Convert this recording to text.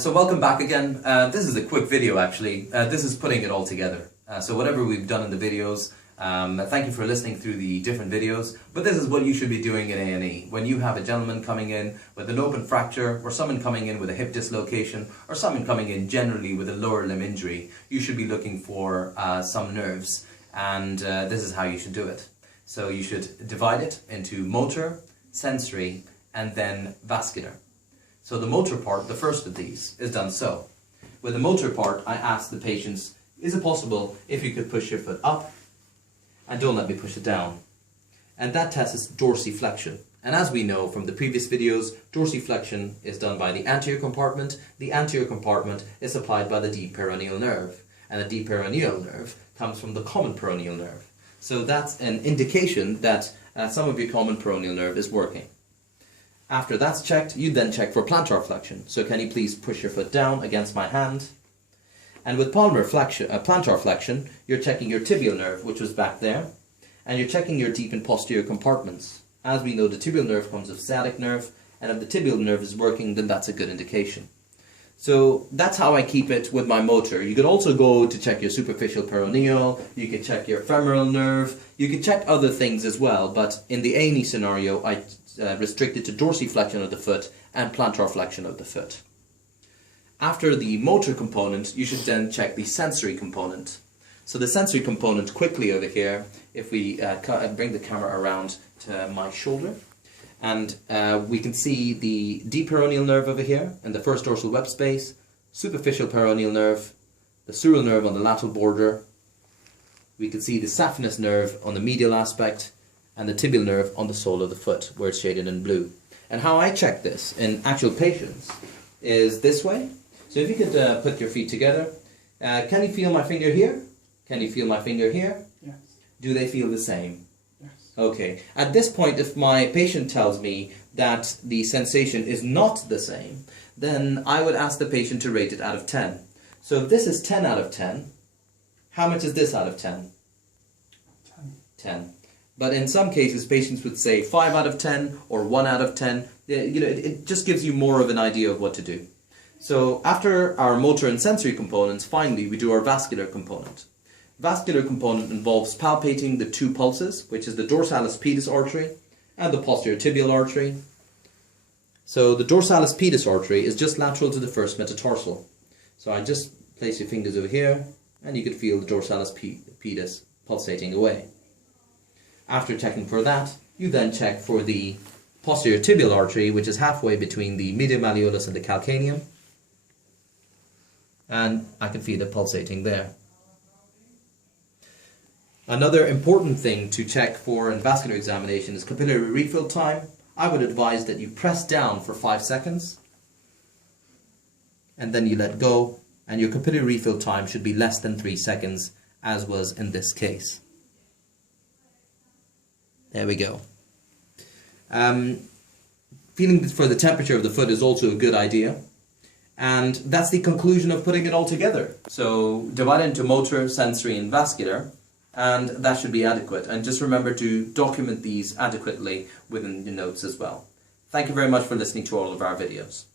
So welcome back again. This is a quick video actually. This is putting it all together. So whatever we've done in the videos, thank you for listening through the different videos, but this is what you should be doing in A&E. When you have a gentleman coming in with an open fracture, or someone coming in with a hip dislocation, or someone coming in generally with a lower limb injury, you should be looking for some nerves, and this is how you should do it. So you should divide it into motor, sensory, and then vascular. So the motor part, the first of these, is done so. With the motor part, I ask the patients, is it possible if you could push your foot up and don't let me push it down? And that tests dorsiflexion. And as we know from the previous videos, dorsiflexion is done by the anterior compartment. The anterior compartment is supplied by the deep peroneal nerve. And the deep peroneal nerve comes from the common peroneal nerve. So that's an indication that some of your common peroneal nerve is working. After that's checked, you then check for plantar flexion. So can you please push your foot down against my hand? And with plantar flexion, you're checking your tibial nerve, which was back there, and you're checking your deep and posterior compartments. As we know, the tibial nerve comes of sciatic nerve, and if the tibial nerve is working, then that's a good indication. So that's how I keep it with my motor. You could also go to check your superficial peroneal, you could check your femoral nerve, you could check other things as well, but in the A&E scenario, I restricted to dorsiflexion of the foot and plantar flexion of the foot. After the motor component, you should then check the sensory component. So the sensory component, quickly over here, if we bring the camera around to my shoulder, and we can see the deep peroneal nerve over here in the first dorsal web space, superficial peroneal nerve, the sural nerve on the lateral border. We can see the saphenous nerve on the medial aspect, and the tibial nerve on the sole of the foot, where it's shaded in blue. And how I check this in actual patients is this way. So if you could put your feet together, can you feel my finger here? Can you feel my finger here? Yes. Do they feel the same? Yes. Okay. At this point, if my patient tells me that the sensation is not the same, then I would ask the patient to rate it out of 10. So if this is 10 out of 10, how much is this out of 10? 10. 10. But in some cases, patients would say 5 out of 10 or 1 out of 10. It just gives you more of an idea of what to do. So after our motor and sensory components, finally we do our vascular component. Vascular component involves palpating the two pulses, which is the dorsalis pedis artery and the posterior tibial artery. So the dorsalis pedis artery is just lateral to the first metatarsal. So I just place your fingers over here and you could feel the dorsalis pedis pulsating away. After checking for that, you then check for the posterior tibial artery, which is halfway between the medial malleolus and the calcaneum. And I can feel it pulsating there. Another important thing to check for in vascular examination is capillary refill time. I would advise that you press down for 5 seconds and then you let go, and your capillary refill time should be less than 3 seconds, as was in this case. There we go. Feeling for the temperature of the foot is also a good idea. And that's the conclusion of putting it all together. So divide it into motor, sensory, and vascular, and that should be adequate. And just remember to document these adequately within your notes as well. Thank you very much for listening to all of our videos.